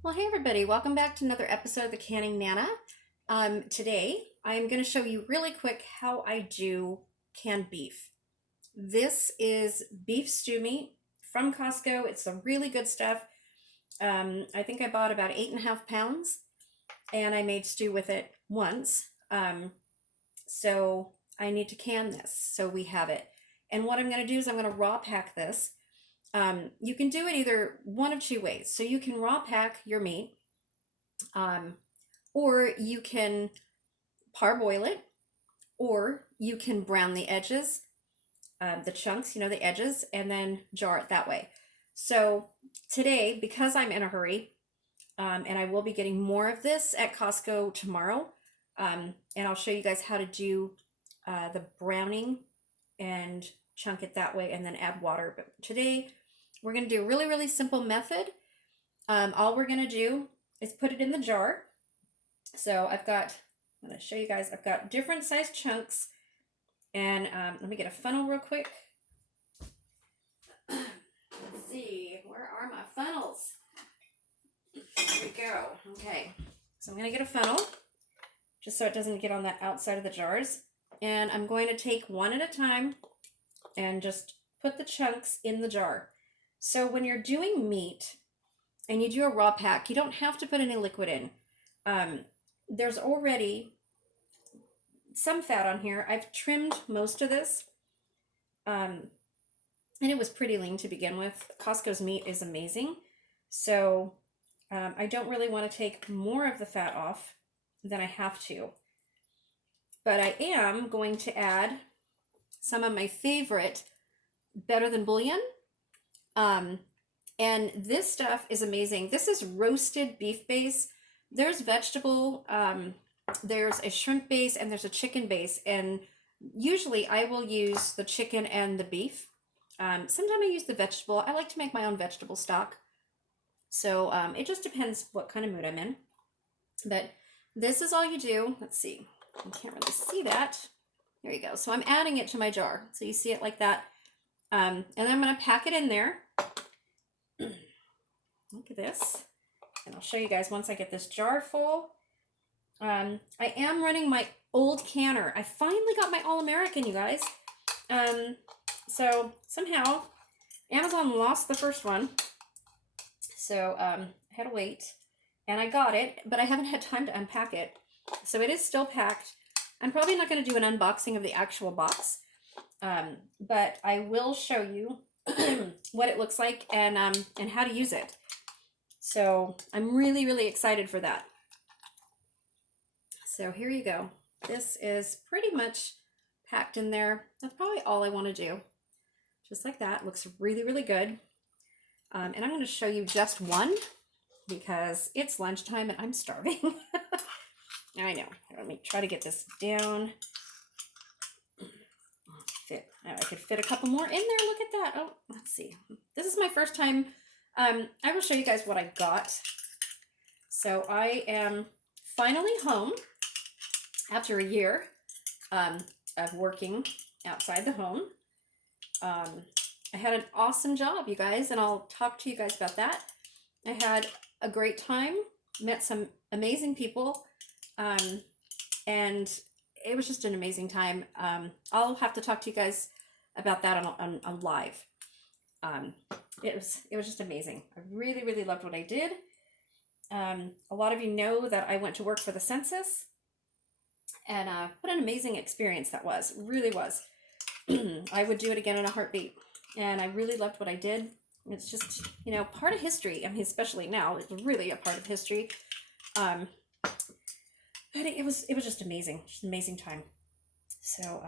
Well, hey everybody, welcome back to another episode of the Canning Nana. Today, I'm going to show you really quick how I do canned beef. This is beef stew meat from Costco. It's some really good stuff. I think I bought about 8.5 pounds and I made stew with it once. So I need to can this so we have it. And what I'm going to do is I'm going to raw pack this. You can do it either one of two ways. So you can raw pack your meat, um, or you can parboil it, or you can brown the edges, the chunks, the edges, and then jar it that way. So today, because I'm in a hurry, and I will be getting more of this at Costco tomorrow, and I'll show you guys how to do the browning and chunk it that way and then add water. But today, we're going to do a really, really simple method. All we're going to do is put it in the jar. So I'm going to show you guys, I've got different size chunks. And let me get a funnel real quick. Let's see, where are my funnels? There we go. Okay, so I'm going to get a funnel just so it doesn't get on that outside of the jars. And I'm going to take one at a time and just put the chunks in the jar. So when you're doing meat and you do a raw pack, you don't have to put any liquid in. There's already some fat on here. I've trimmed most of this. And it was pretty lean to begin with. Costco's meat is amazing. So I don't really want to take more of the fat off than I have to. But I am going to add some of my favorite Better Than Bouillon. And this stuff is amazing. This is roasted beef base. There's vegetable, there's a shrimp base, and there's a chicken base. And usually I will use the chicken and the beef. Sometimes I use the vegetable. I like to make my own vegetable stock. So it just depends what kind of mood I'm in. But this is all you do. Let's see. I can't really see that. There you go. So I'm adding it to my jar. So you see it like that. And I'm going to pack it in there. Look at this. And I'll show you guys once I get this jar full. I am running my old canner. I finally got my All-American, you guys. So somehow Amazon lost the first one. So I had to wait. And I got it, but I haven't had time to unpack it. So it is still packed. I'm probably not going to do an unboxing of the actual box. But I will show you what it looks like and how to use it. So I'm really, really excited for that. So here you go. This is pretty much packed in there. That's probably all I want to do. Just like that. Looks really, really good. And I'm going to show you just one because it's lunchtime and I'm starving. I know. Let me try to get this down. I could fit a couple more in there. Look at that. Oh, let's see. This is my first time. I will show you guys what I got. So I am finally home after a year of working outside the home. I had an awesome job, you guys, and I'll talk to you guys about that. I had a great time, met some amazing people, and it was just an amazing time. I'll have to talk to you guys about that on live. It was just amazing. I really, really loved what I did. A lot of you know that I went to work for the census, and what an amazing experience that was. It really was. I would do it again in a heartbeat, and I really loved what I did. It's just, part of history. I mean, especially now, it's really a part of history. But it was just amazing. Just an amazing time. So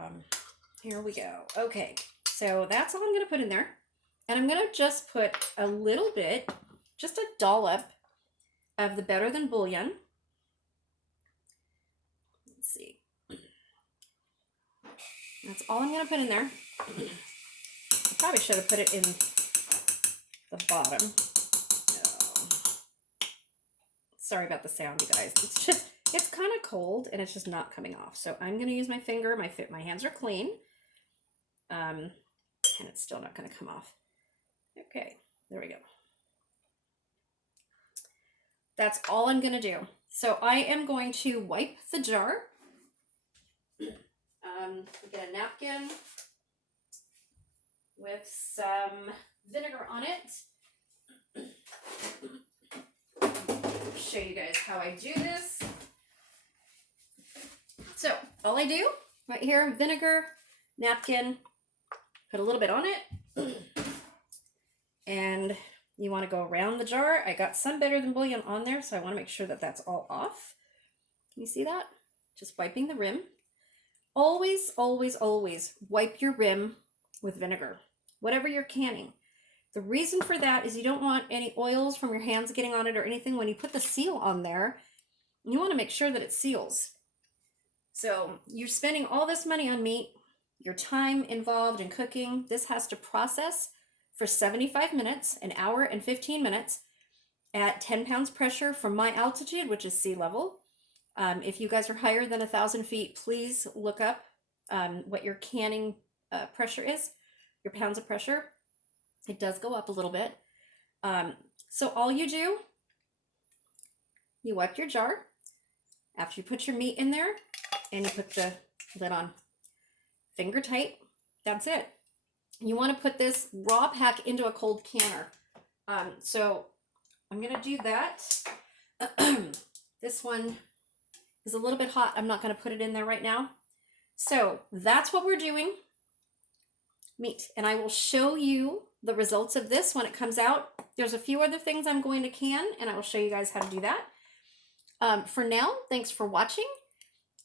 here we go. Okay, so that's all I'm going to put in there. And I'm going to just put a little bit, just a dollop of the Better Than Bouillon. Let's see. That's all I'm going to put in there. I probably should have put it in the bottom. Oh. Sorry about the sound, you guys. It's kind of cold and it's just not coming off. So I'm going to use my finger. My hands are clean. And it's still not going to come off. Okay, there we go. That's all I'm going to do. So I am going to wipe the jar. Get a napkin with some vinegar on it. Show you guys how I do this. So all I do right here, vinegar, napkin, put a little bit on it. And you want to go around the jar. I got some Better Than Bouillon on there, so I want to make sure that that's all off. Can you see that? Just wiping the rim. Always, always, always wipe your rim with vinegar, whatever you're canning. The reason for that is you don't want any oils from your hands getting on it or anything. When you put the seal on there, you want to make sure that it seals. So you're spending all this money on meat, your time involved in cooking. This has to process for 75 minutes, an hour and 15 minutes at 10 pounds pressure from my altitude, which is sea level. If you guys are higher than 1,000 feet, please look up what your canning pressure is, your pounds of pressure. It does go up a little bit. So all you do, you wipe your jar after you put your meat in there and you put the lid on. Finger tight. That's it. You want to put this raw pack into a cold canner. So I'm going to do that. This one is a little bit hot. I'm not going to put it in there right now. So that's what we're doing. Meat. And I will show you the results of this when it comes out. There's a few other things I'm going to can, and I will show you guys how to do that. For now, thanks for watching,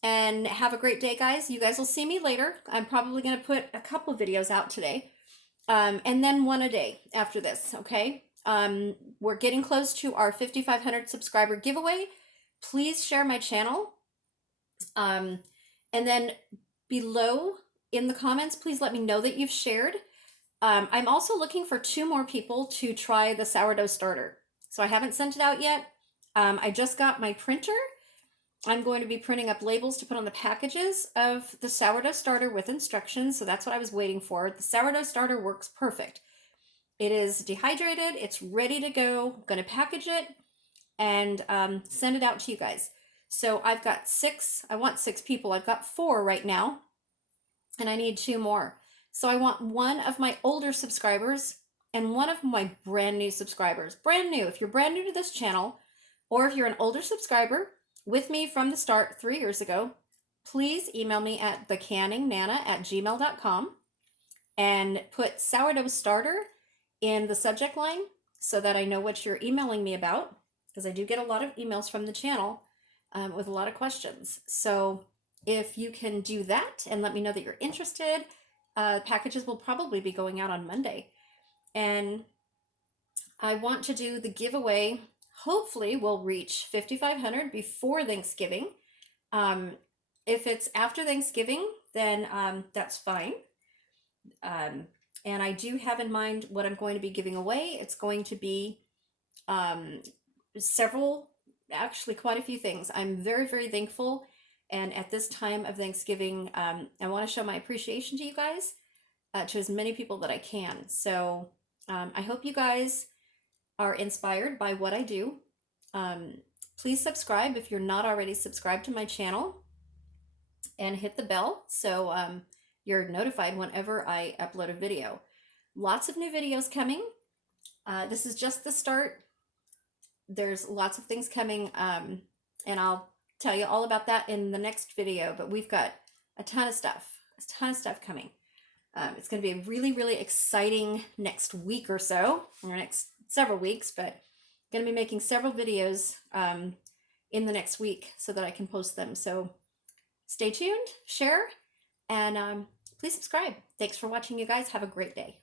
and have a great day, guys. You guys will see me later. I'm probably going to put a couple of videos out today, and then one a day after this, okay? We're getting close to our 5,500 subscriber giveaway. Please share my channel. And then below in the comments, please let me know that you've shared. I'm also looking for 2 more people to try the sourdough starter. So I haven't sent it out yet. I just got my printer. I'm going to be printing up labels to put on the packages of the sourdough starter with instructions. So that's what I was waiting for. The sourdough starter works perfect. It is dehydrated. It's ready to go. I'm going to package it and send it out to you guys. So I've got 6. I want 6 people. I've got 4 right now, and I need 2 more. So I want one of my older subscribers and one of my brand new subscribers. Brand new. If you're brand new to this channel, or if you're an older subscriber with me from the start 3 years ago, please email me at thecanningnana@gmail.com and put sourdough starter in the subject line so that I know what you're emailing me about, because I do get a lot of emails from the channel with a lot of questions. So if you can do that and let me know that you're interested, packages will probably be going out on Monday. And I want to do the giveaway. Hopefully we'll reach 5,500 before Thanksgiving. If it's after Thanksgiving, then that's fine. And I do have in mind what I'm going to be giving away. It's going to be actually quite a few things. I'm very, very thankful. And at this time of Thanksgiving, I want to show my appreciation to you guys, to as many people that I can. So I hope you guys are inspired by what I do. Please subscribe if you're not already subscribed to my channel, and hit the bell so you're notified whenever I upload a video. Lots of new videos coming. This is just the start. There's lots of things coming, and I'll tell you all about that in the next video, but we've got a ton of stuff coming. It's going to be a really, really exciting next week or so, or next several weeks, but I'm going to be making several videos in the next week so that I can post them. So stay tuned, share, and please subscribe. Thanks for watching, you guys. Have a great day.